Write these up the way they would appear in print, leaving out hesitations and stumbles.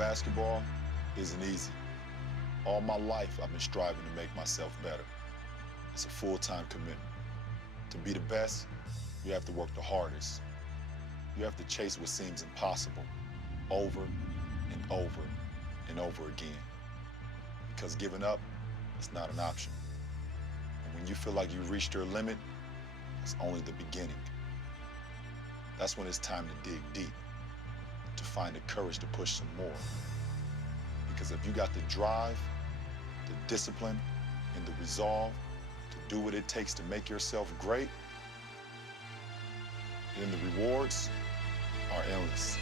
basketball isn't easy. All my life, I've been striving to make myself better. It's a full-time commitment. To be the best, you have to work the hardest. You have to chase what seems impossible over and over and over again. Because giving up is not an option. And when you feel like you've reached your limit, it's only the beginning. That's when it's time to dig deep, to find the courage to push some more. Because if you got the drive, the discipline, and the resolve to do what it takes to make yourself great, then the rewards are endless.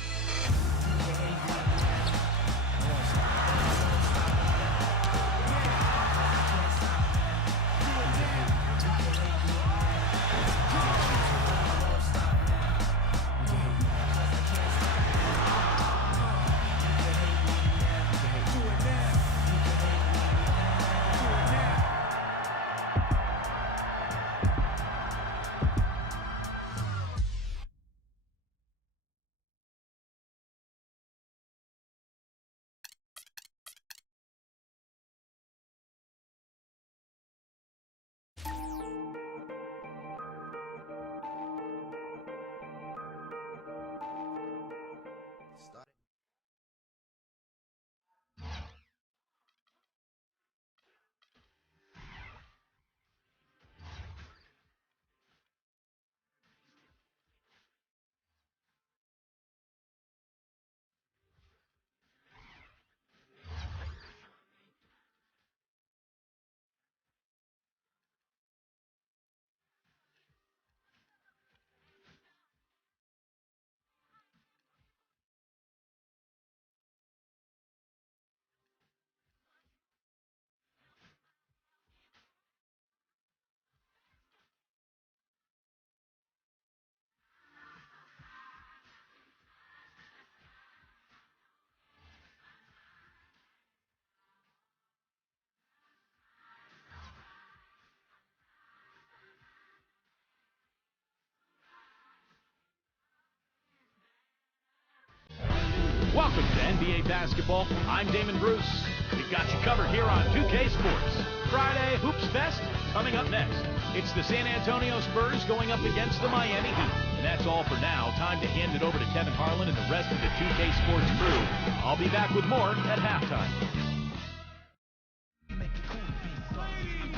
Welcome to NBA Basketball. I'm Damon Bruce. We've got you covered here on 2K Sports. Friday Hoops Fest coming up next. It's the San Antonio Spurs going up against the Miami Heat. And that's all for now. Time to hand it over to Kevin Harlan and the rest of the 2K Sports crew. I'll be back with more at halftime.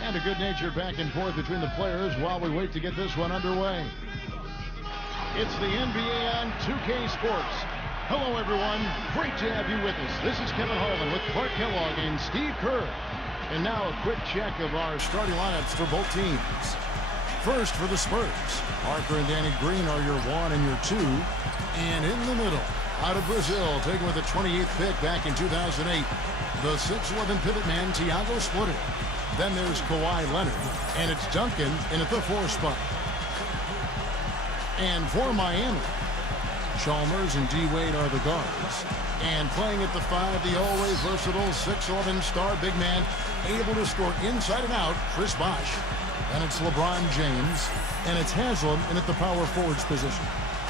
And a good-natured back and forth between the players while we wait to get this one underway. It's the NBA on 2K Sports. Hello, everyone. Great to have you with us. This is Kevin Harlan with Clark Kellogg and Steve Kerr. And now a quick check of our starting lineups for both teams. First for the Spurs, Parker and Danny Green are your 1 and your 2. And in the middle, out of Brazil, taken with the 28th pick back in 2008, the 6'11" pivot man, Thiago Splitter. Then there's Kawhi Leonard, and it's Duncan in at the 4 spot. And for Miami, Chalmers and D-Wade are the guards. And playing at the 5, the always versatile 6'11" star big man, able to score inside and out, Chris Bosh. And it's LeBron James, and it's Haslam in at the power forwards position.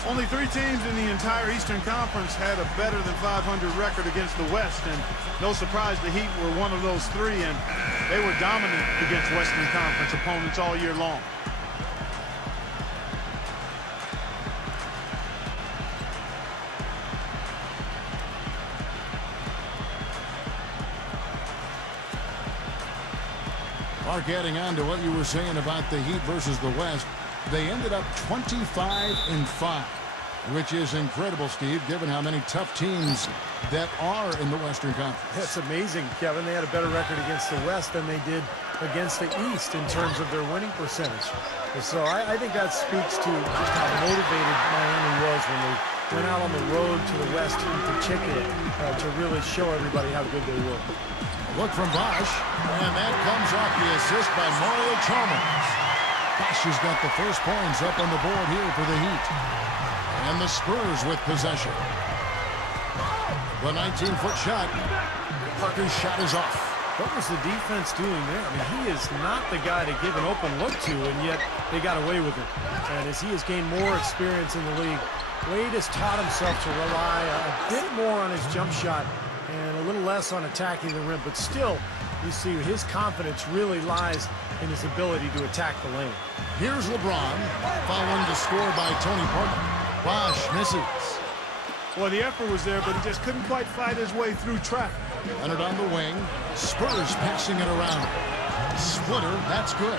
Only 3 teams in the entire Eastern Conference had a better than 500 record against the West, and no surprise the Heat were one of those 3, and they were dominant against Western Conference opponents all year long. Mark, adding on to what you were saying about the Heat versus the West, they ended up 25-5, which is incredible, Steve, given how many tough teams that are in the Western Conference. That's amazing, Kevin. They had a better record against the West than they did against the East in terms of their winning percentage. And so I think that speaks to just how motivated Miami was when they went out on the road to the West in particular to really show everybody how good they were. Look from Bosh, and that comes off the assist by Mario Chalmers. Bosh has got the first points up on the board here for the Heat. And the Spurs with possession. The 19-foot shot. Parker's shot is off. What was the defense doing there? I mean, he is not the guy to give an open look to, and yet they got away with it. And as he has gained more experience in the league, Wade has taught himself to rely a bit more on his jump shot and a little less on attacking the rim, but still, you see his confidence really lies in his ability to attack the lane. Here's LeBron, following the score by Tony Parker. Bosch misses. Well, the effort was there, but he just couldn't quite fight his way through traffic. Leonard on the wing. Spurs passing it around. Splitter, that's good.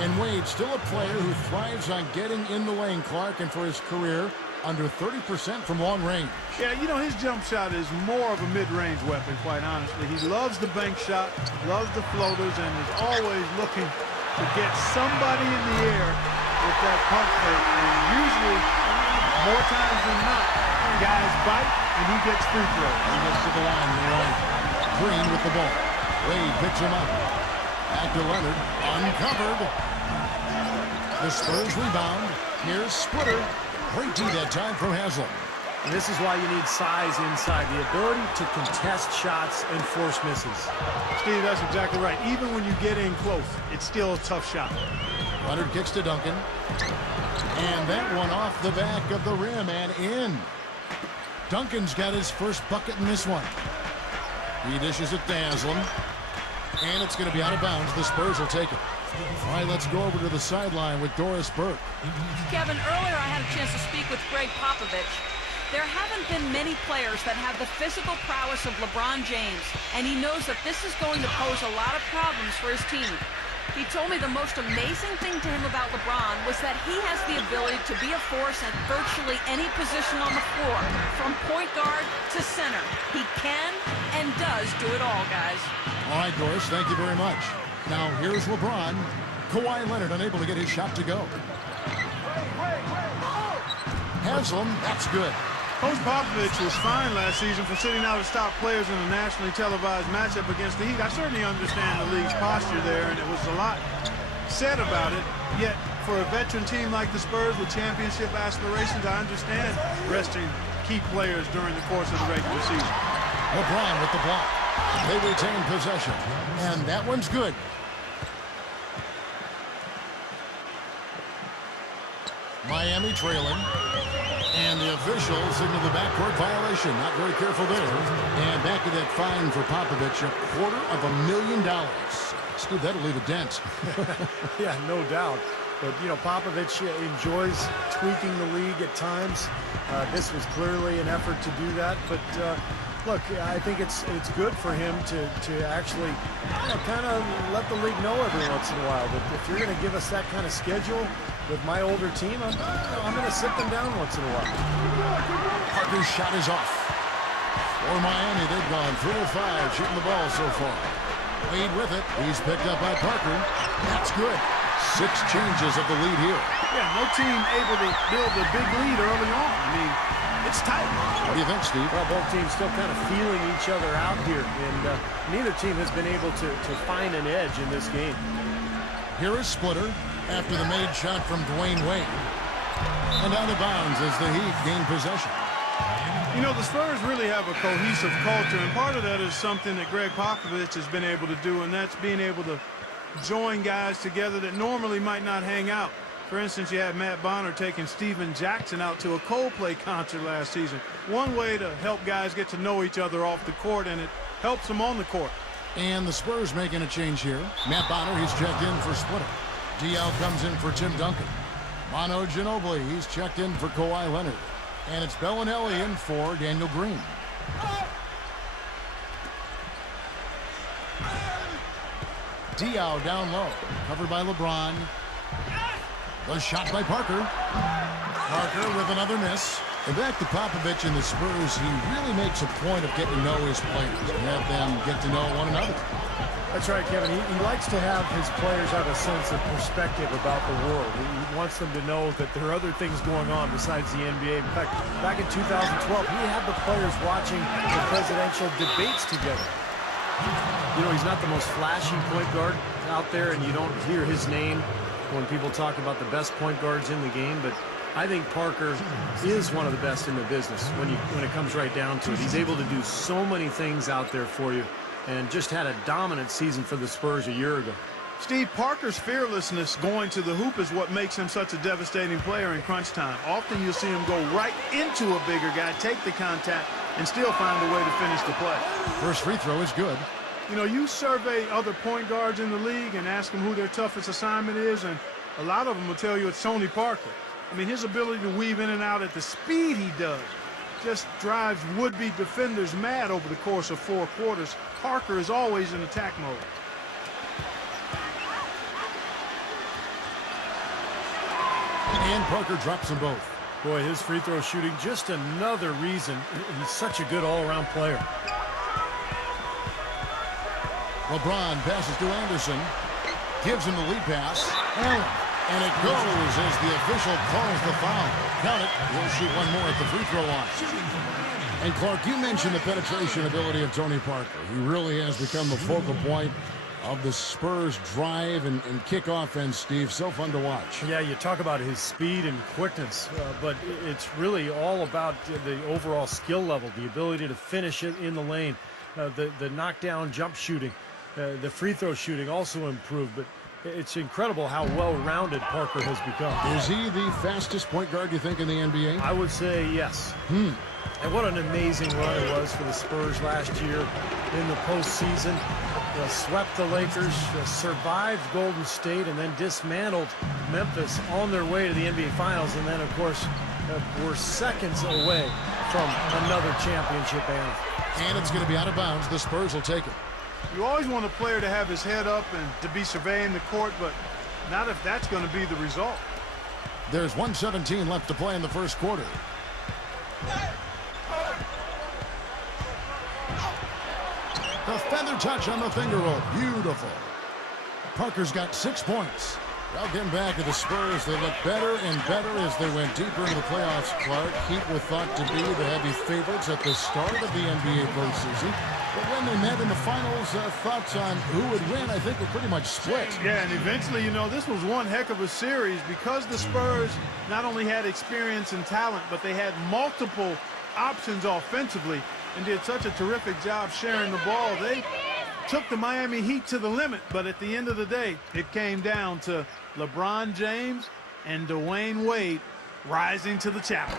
And Wade, still a player who thrives on getting in the lane, Clark, and for his career, under 30% from long range. Yeah, you know, his jump shot is more of a mid-range weapon, quite honestly. He loves the bank shot, loves the floaters, and is always looking to get somebody in the air with that pump fake. And usually, more times than not, guys bite and he gets free throws. He gets to the line, you're right. Green with the ball. Wade picks him up. Back to Leonard, uncovered. The Spurs rebound. Here's Splitter. Great D that time from Haslam. And this is why you need size inside, the ability to contest shots and force misses. Steve, that's exactly right. Even when you get in close, it's still a tough shot. Leonard kicks to Duncan. And that one off the back of the rim and in. Duncan's got his first bucket in this one. He dishes it to Haslam. And it's going to be out of bounds. The Spurs will take it. All right, let's go over to the sideline with Doris Burke. Kevin, earlier I had a chance to speak with Greg Popovich. There haven't been many players that have the physical prowess of LeBron James, and he knows that this is going to pose a lot of problems for his team. He told me the most amazing thing to him about LeBron was that he has the ability to be a force at virtually any position on the floor, from point guard to center. He can and does do it all, guys. All right, Doris, thank you very much. Now, here's LeBron. Kawhi Leonard unable to get his shot to go. Haslam, that's good. Coach Popovich was fined last season for sitting out his top players in a nationally televised matchup against the Heat. I certainly understand the league's posture there, and it was a lot said about it. Yet, for a veteran team like the Spurs with championship aspirations, I understand resting key players during the course of the regular season. LeBron with the block. They retain possession, and that one's good. Miami trailing. And the officials signal the backcourt violation. Not very careful there. And back to that fine for Popovich, $250,000. Steve, that'll leave a dent. Yeah, no doubt. But, you know, Popovich enjoys tweaking the league at times. This was clearly an effort to do that. But, look, I think it's good for him to actually, you know, kind of let the league know every once in a while that if you're going to give us that kind of schedule with my older team, I'm going to sit them down once in a while. Parker's shot is off. For Miami, they've gone 3 of 5 shooting the ball so far. Wade with it. He's picked up by Parker. That's good. 6 changes of the lead here. Yeah, no team able to build a big lead early on. I mean, it's tight. What do you think, Steve? Well, both teams still kind of feeling each other out here, and neither team has been able to find an edge in this game. Here is Splitter after the made shot from Dwayne Wade. And out of bounds as the Heat gain possession. You know, the Spurs really have a cohesive culture, and part of that is something that Greg Popovich has been able to do, and that's being able to join guys together that normally might not hang out. For instance, you had Matt Bonner taking Steven Jackson out to a Coldplay concert last season. One way to help guys get to know each other off the court, and it helps them on the court. And the Spurs making a change here. Matt Bonner, he's checked in for Splitter. Diaw comes in for Tim Duncan. Manu Ginobili, he's checked in for Kawhi Leonard. And it's Bellinelli in for Daniel Green. Diaw down low, covered by LeBron. The shot by Parker. Parker with another miss. And back to Popovich and the Spurs, he really makes a point of getting to know his players and have them get to know one another. That's right, Kevin. He likes to have his players have a sense of perspective about the world. He wants them to know that there are other things going on besides the NBA. In fact, back in 2012, he had the players watching the presidential debates together. You know, he's not the most flashy point guard out there, and you don't hear his name when people talk about the best point guards in the game, but I think Parker is one of the best in the business when it comes right down to it. He's able to do so many things out there for you, and just had a dominant season for the Spurs a year ago. Steve, Parker's fearlessness going to the hoop is what makes him such a devastating player in crunch time. Often you'll see him go right into a bigger guy, take the contact, and still find a way to finish the play. First free throw is good. You know, you survey other point guards in the league and ask them who their toughest assignment is, and a lot of them will tell you it's Tony Parker. I mean, his ability to weave in and out at the speed he does just drives would-be defenders mad over the course of 4 quarters. Parker is always in attack mode. And Parker drops them both. Boy, his free throw shooting, just another reason he's such a good all-around player. LeBron passes to Anderson. Gives him the lead pass. And it goes as the official calls the foul. Count it. He'll shoot one more at the free throw line. And Clark, you mentioned the penetration ability of Tony Parker. He really has become the focal point of the Spurs drive and kick offense, Steve. So fun to watch. Yeah, you talk about his speed and quickness, but it's really all about the overall skill level, the ability to finish it in the lane, the knockdown jump shooting, the free throw shooting also improved, but it's incredible how well-rounded Parker has become. Is he the fastest point guard, you think, in the NBA? I would say yes. And what an amazing run it was for the Spurs last year in the postseason. Swept the Lakers, survived Golden State, and then dismantled Memphis on their way to the NBA Finals. And then, of course, we're seconds away from another championship anthem. And it's going to be out of bounds. The Spurs will take it. You always want a player to have his head up and to be surveying the court, but not if that's going to be the result. There's 1:17 left to play in the first quarter. The feather touch on the finger roll. Beautiful. Parker's got 6 points. Well, getting back to the Spurs, they look better and better as they went deeper into the playoffs, Clark. Heat were thought to be the heavy favorites at the start of the NBA postseason. But when they met in the finals, thoughts on who would win, I think, were pretty much split. Yeah, and eventually, you know, this was one heck of a series because the Spurs not only had experience and talent, but they had multiple options offensively and did such a terrific job sharing the ball. They took the Miami Heat to the limit, but at the end of the day, it came down to LeBron James and Dwayne Wade rising to the challenge.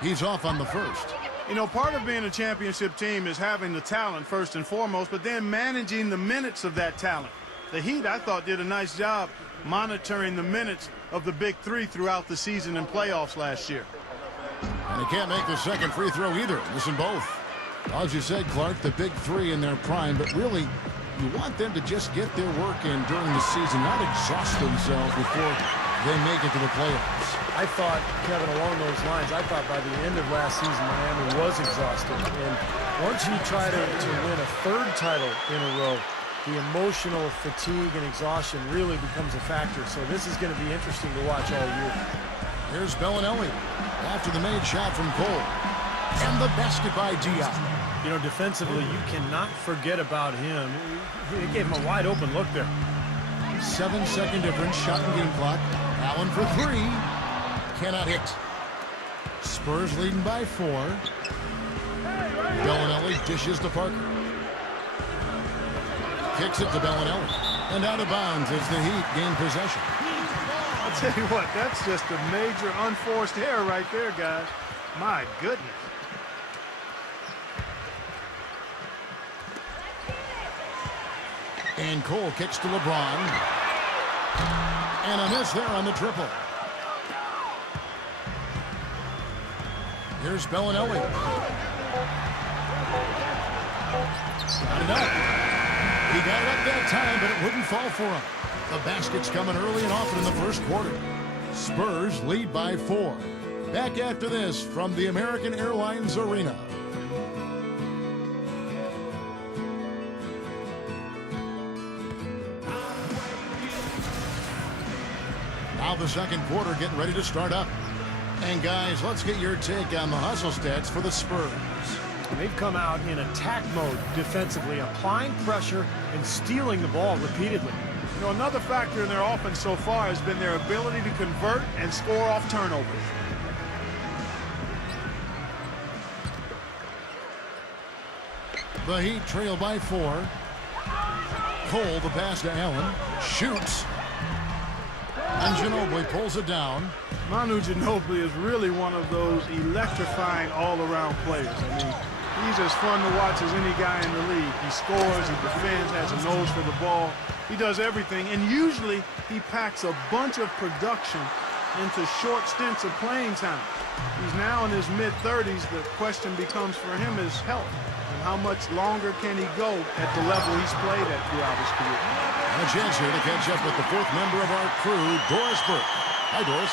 He's off on the first. You know, part of being a championship team is having the talent first and foremost, but then managing the minutes of that talent. The Heat, I thought, did a nice job monitoring the minutes of the big three throughout the season and playoffs last year. And he can't make the second free throw either. Missing both. As you said, Clark, the big three in their prime, but really, you want them to just get their work in during the season, not exhaust themselves before they make it to the playoffs. I thought, Kevin, along those lines, I thought by the end of last season, Miami was exhausted. And once you try to win a third title in a row, the emotional fatigue and exhaustion really becomes a factor. So this is going to be interesting to watch all year. Here's Bellinelli after the made shot from Cole. And the basket by Diop. You know, defensively, you cannot forget about him. He gave him a wide open look there. 7-second difference, shot and game clock. Allen for 3. Cannot hit. Spurs leading by 4. Bellinelli dishes to Parker. Kicks it to Bellinelli. And out of bounds as the Heat gain possession. I'll tell you what, that's just a major unforced error right there, guys. My goodness. And Cole kicks to LeBron. And a miss there on the triple. Here's Bellinelli. Got it up. He got it up that time, but it wouldn't fall for him. The basket's coming early and often in the first quarter. Spurs lead by 4. Back after this from the American Airlines Arena. Now the second quarter getting ready to start up. And guys, let's get your take on the hustle stats for the Spurs. They've come out in attack mode defensively, applying pressure and stealing the ball repeatedly. You know, another factor in their offense so far has been their ability to convert and score off turnovers. The Heat trail by 4. Cole, the pass to Allen. Shoots. And Ginobili pulls it down. Manu Ginobili is really one of those electrifying all-around players. I mean, He's as fun to watch as any guy in the league. He scores, he defends, has a nose for the ball. He does everything, and usually he packs a bunch of production into short stints of playing time. He's now in his mid-30s. The question becomes for him is health, and how much longer can he go at the level he's played at throughout his career. And a chance here to catch up with the fourth member of our crew, Doris Burke. Hi, Doris.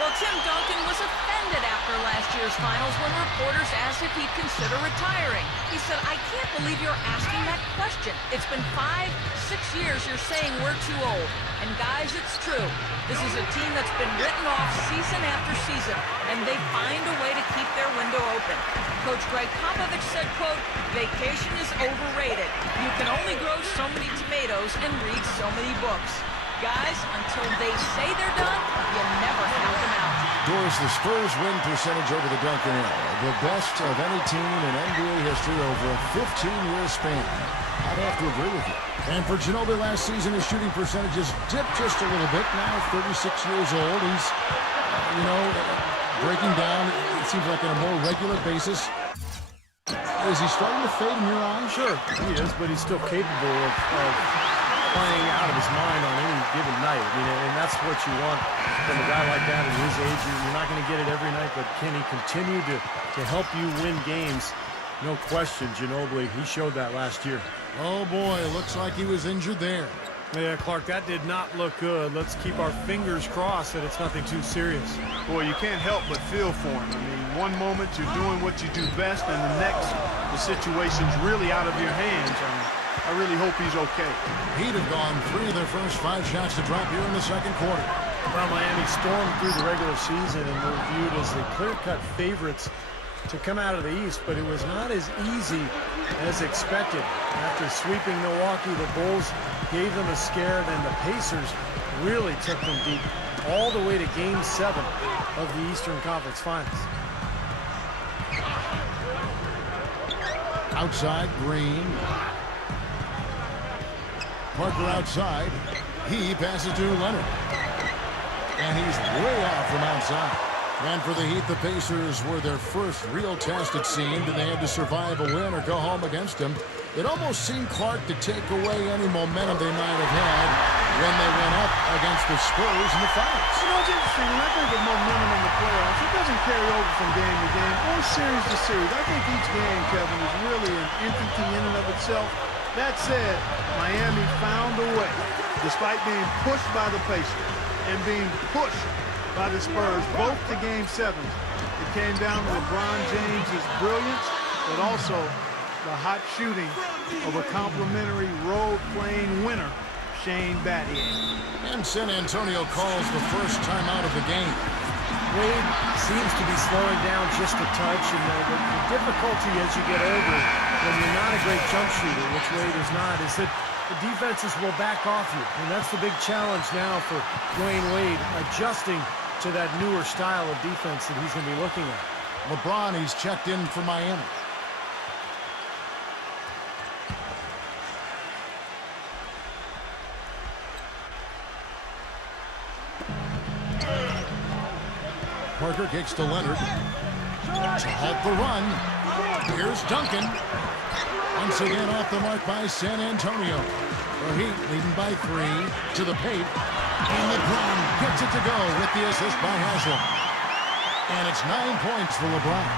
Well, Tim Duncan was offended after last year's finals when reporters asked if he'd consider retiring. He said, "I can't believe you're asking that question. It's been 5, 6 years you're saying we're too old." And guys, it's true. This is a team that's been written off season after season, and they find a way to keep their window open. Coach Greg Popovich said, quote, "Vacation is overrated. You can only grow so many tomatoes and read so many books." Guys, until they say they're done, you never count them out. Doris, the Spurs win percentage over the Duncan era, the best of any team in NBA history over a 15-year span. I'd have to agree with you. And for Ginobili last season, his shooting percentages dipped just a little bit. Now 36 years old. He's, breaking down, it seems like on a more regular basis. Is he starting to fade in your eyes? Sure, he is, but he's still capable of playing out of his mind on any given night. I mean, and that's what you want from a guy like that at his age. You're not going to get it every night, but can he continue to help you win games? No question, Ginobili, he showed that last year. Oh, boy, looks like he was injured there. Yeah, Clark, that did not look good. Let's keep our fingers crossed that it's nothing too serious. Boy, you can't help but feel for him. I mean, one moment you're doing what you do best, and the next, the situation's really out of your hands. I really hope he's okay. He'd have gone 3 of their first 5 shots to drop here in the second quarter. Well, Miami stormed through the regular season and were viewed as the clear-cut favorites to come out of the East, but it was not as easy as expected. After sweeping Milwaukee, the Bulls gave them a scare, then the Pacers really took them deep, all the way to Game 7 of the Eastern Conference Finals. Outside, Green. Parker outside. He passes to Leonard. And he's way out from outside. And for the Heat, the Pacers were their first real test, it seemed, and they had to survive a win or go home against him. It almost seemed, Clark, to take away any momentum they might have had when they went up against the Spurs in the finals. You know, it's interesting. When I think of momentum in the playoffs, it doesn't carry over from game to game or series to series. I think each game, Kevin, is really an entity in and of itself. That said, Miami found a way, despite being pushed by the Pacers and being pushed by the Spurs, both to Game 7. It came down to LeBron James' brilliance, but also the hot shooting of a complimentary role-playing winner, Shane Battier. And San Antonio calls the first time out of the game. Wade seems to be slowing down just a touch, and the difficulty as you get older, when you're not a great jump shooter, which Wade is not, is that the defenses will back off you. And that's the big challenge now for Dwayne Wade, adjusting to that newer style of defense that he's going to be looking at. LeBron, he's checked in for Miami. Parker kicks to Leonard to halt the run. Here's Duncan. Once again off the mark by San Antonio. The Heat leading by 3 to the paint. And LeBron gets it to go with the assist by Haslam. And it's 9 points for LeBron.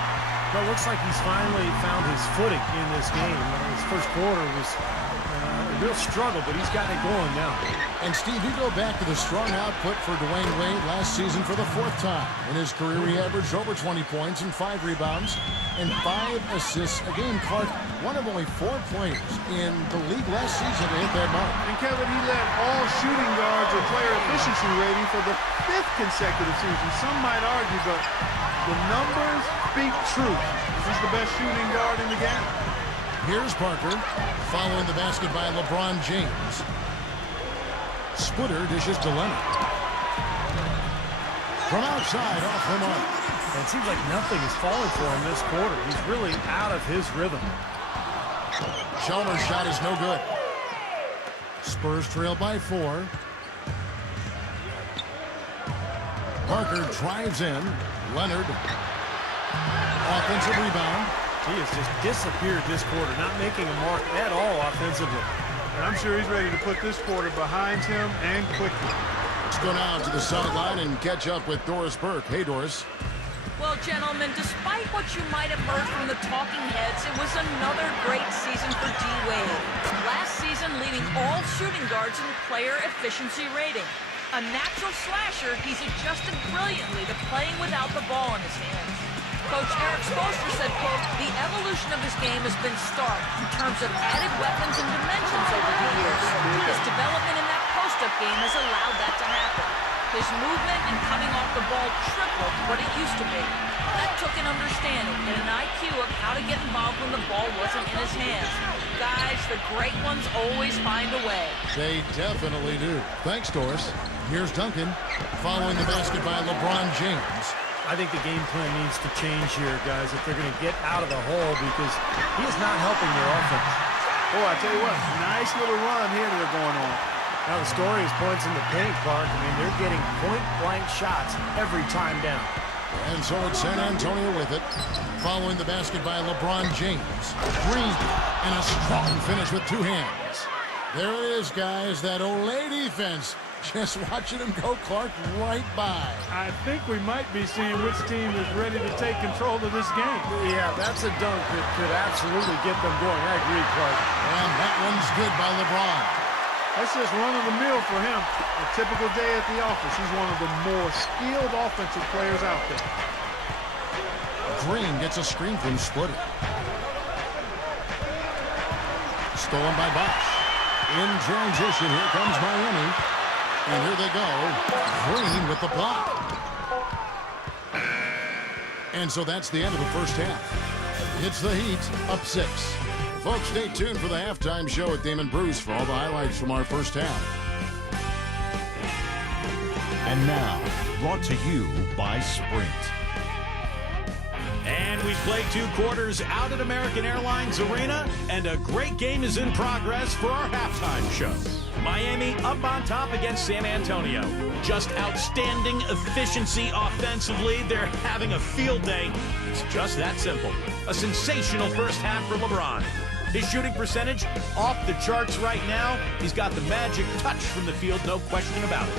Well, it looks like he's finally found his footing in this game. His first quarter was a real struggle, but he's got it going now. And Steve, you go back to the strong output for Dwayne Wade last season for the 4th time. In his career, he averaged over 20 points and 5 rebounds and 5 assists a game. Clark, one of only 4 players in the league last season to hit that mark. And Kevin, he led all shooting guards a player efficiency rating for the 5th consecutive season. Some might argue, but the numbers speak truth. He's the best shooting guard in the game. Here's Parker following the basket by LeBron James. Splitter dishes to Leonard. From outside, off the mark. And it seems like nothing is falling for him this quarter. He's really out of his rhythm. Chalmers' shot is no good. Spurs trail by 4. Parker drives in. Leonard. Offensive rebound. He has just disappeared this quarter, not making a mark at all offensively. And I'm sure he's ready to put this quarter behind him and quickly. Let's go now to the sideline and catch up with Doris Burke. Hey, Doris. Well, gentlemen, despite what you might have heard from the talking heads, it was another great season for D-Wade. Last season leading all shooting guards in player efficiency rating. A natural slasher, he's adjusted brilliantly to playing without the ball in his hands. Coach Eric Spoelstra said, quote, the evolution of his game has been stark in terms of added weapons and dimensions over the years. His development in that post-up game has allowed that to happen. His movement and coming off the ball tripled what it used to be. That took an understanding and an IQ of how to get involved when the ball wasn't in his hands. Guys, the great ones always find a way. They definitely do. Thanks, Doris. Here's Duncan, following the basket by LeBron James. I think the game plan needs to change here, guys, if they're going to get out of the hole, because he is not helping their offense. Boy, I tell you what, nice little run here that they're going on. Now the story is points in the paint, Clark. I mean, they're getting point-blank shots every time down. And so it's San Antonio with it, following the basket by LeBron James. Green, and a strong finish with two hands. There it is, guys, that Olay defense. Just watching him go, Clark, right by. I think we might be seeing which team is ready to take control of this game. Yeah, that's a dunk that could absolutely get them going. I agree, Clark. And that one's good by LeBron. That's just run-of-the-mill for him. A typical day at the office. He's one of the more skilled offensive players out there. Green gets a screen from Splitter. Stolen by Bosch. In transition, here comes Miami. And here they go. Green with the block. And so that's the end of the first half. It's the Heat up 6. Folks, stay tuned for the halftime show with Damon Bruce for all the highlights from our first half. And now, brought to you by Sprint. And we've played 2 quarters out at American Airlines Arena, and a great game is in progress for our halftime show. Miami up on top against San Antonio. Just outstanding efficiency offensively. They're having a field day. It's just that simple. A sensational first half for LeBron. His shooting percentage off the charts right now. He's got the magic touch from the field, no question about it.